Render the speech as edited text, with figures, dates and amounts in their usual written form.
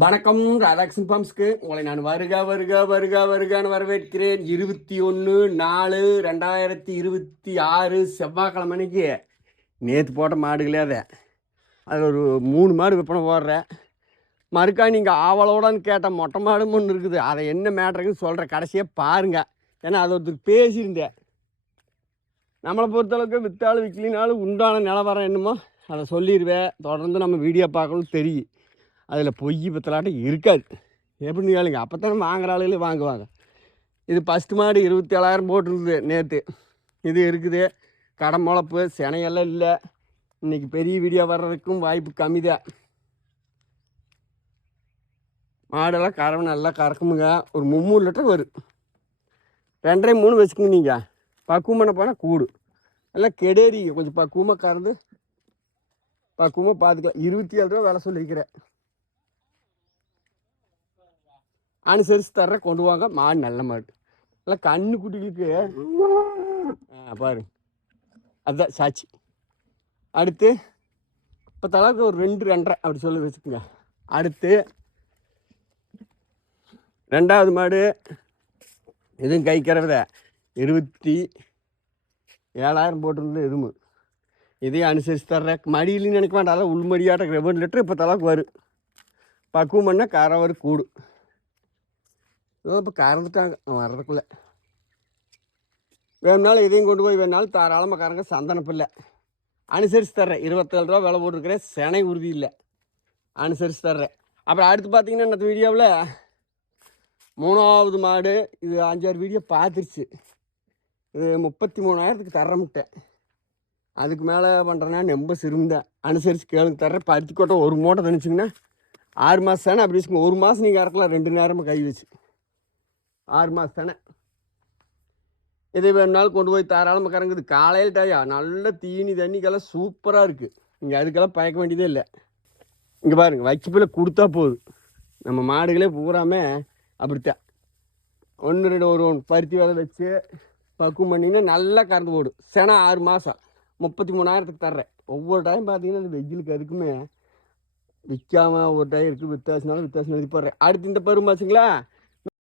வணக்கம். ராதாகிருஷ்ணன் ஃபார்ம்ஸ்க்கு உங்களை நான் வருகான்னு வரவேற்கிறேன். 21/4/2026 செவ்வாய்க்கிழமைக்கு நேற்று போட்ட மாடுகளே அதில் ஒரு 3 மாடு விற்பனை போடுறேன். மறுக்கா நீங்கள் ஆவலோடான்னு கேட்டால் மொட்டை மாடும் ஒன்று இருக்குது. அதை என்ன மேட்ருக்குன்னு சொல்கிறேன், கடைசியாக பாருங்கள். ஏன்னா அது ஒருத்தருக்கு பேசியிருந்தேன். நம்மளை பொறுத்தளவுக்கு விற்றாலும் விற்கலினாலும் உண்டான நிலவரம் என்னமோ அதை சொல்லிடுவேன். தொடர்ந்து நம்ம வீடியோ பார்க்கணும் தெரியும். அதில் பொய் பத்தலாட்டம் இருக்காது. எப்படின்னு கேளுங்க, அப்போ தானே வாங்குற ஆளுகளே வாங்குவாங்க. இது ஃபஸ்ட்டு மாடு 27,000 போட்டிருக்குது நேற்று. இது இருக்குது. கடை முளப்பு சினையெல்லாம் இல்லை. இன்றைக்கி பெரிய வீடியோ வர்றதுக்கும் வாய்ப்பு கம்மி தான். மாடெல்லாம் கறவை நல்லா கறக்குமுங்க. ஒரு 3 லிட்டர் வரும். 2.5 3 வச்சுக்கோங்க. நீங்கள் பக்குவம் பண்ண போனால் கூடு எல்லாம் கெடேறிங்க. கொஞ்சம் பக்குவமாக கறந்து பக்குவமாக பார்த்துக்கலாம். 27 ரூபா விலை சொல்லிக்கிறேன். அனுசரித்து தர்ற கொண்டு வாங்க. மாடு நல்ல மாடு. இல்லை கண்ணு குட்டிகளுக்கு பாரு, அதுதான் சாட்சி. அடுத்து இப்போ தலாவுக்கு ஒரு 2 2.5 அப்படி சொல்லி வச்சுக்கோங்க. அடுத்து 2வது மாடு எதுவும் கை கறவை 27,000 போட்டிருந்தது எதுவும். இதையும் அனுசரித்து தர்ற மடியிலையும் நினைக்க வேண்டாம். அதெல்லாம் உள்மடியாட்ட 2 லிட்டர் இப்போ தலாவுக்கு வரும். பக்குவம் பண்ணால் கரை வரும் கூடு. இப்போ கறந்துட்டாங்க வர்றதுக்குள்ளே. வேணுனாலும் இதையும் கொண்டு போய் வேணுனாலும் தாராளமாக கறங்க. சந்தனப்பில்லை அனுசரித்து தர்றேன். 27 ரூபா விலை போட்டுருக்கிறேன். செனை உறுதி இல்லை, அனுசரித்து தர்றேன். அப்புறம் அடுத்து பார்த்தீங்கன்னா இந்த வீடியோவில் 3வது மாடு. இது 5-6 வீடியோ பார்த்துருச்சு. இது 33,000க்கு தரமுட்டேன். அதுக்கு மேலே பண்ணுறேன்னா ரொம்ப சிறுந்தேன். அனுசரித்து கேளுங்க தர்றேன். பருத்தி கொட்டை ஒரு மூட்டை தனிச்சிங்கன்னா 6 மாதம் தானே அப்படி வச்சுக்கோங்க. 1 மாதம் நீங்கள் இறக்கலாம் 2 நேரமாக கை வச்சு. 6 மாதம் தானே. இதை வேணுனாலும் கொண்டு போய் தாராளமாக கறங்குது. காலையில் டையா நல்ல தீனி தண்ணிக்கெல்லாம் சூப்பராக இருக்குது. நீங்கள் அதுக்கெல்லாம் பயக்க வேண்டியதே இல்லை. இங்கே பாருங்கள், வைக்கப்பில் கொடுத்தா போதும். நம்ம மாடுகளே பூராமே அப்படித்தான். 1 2 ஒரு பருத்தி விதை வச்சு பக்குவம் பண்ணிங்கன்னா நல்லா கறந்து போடும். செனை 6 மாதம் 33,000க்கு தர்றேன். ஒவ்வொரு டைம் பார்த்தீங்கன்னா இந்த வெயிலுக்கு அதுக்குமே விற்காமல் ஒரு டைம் இருக்குது. வித்தாசினாலும் வித்தாசினம் எழுதி போடுறேன். அடுத்து இந்த பருவம் ஆச்சுங்களா,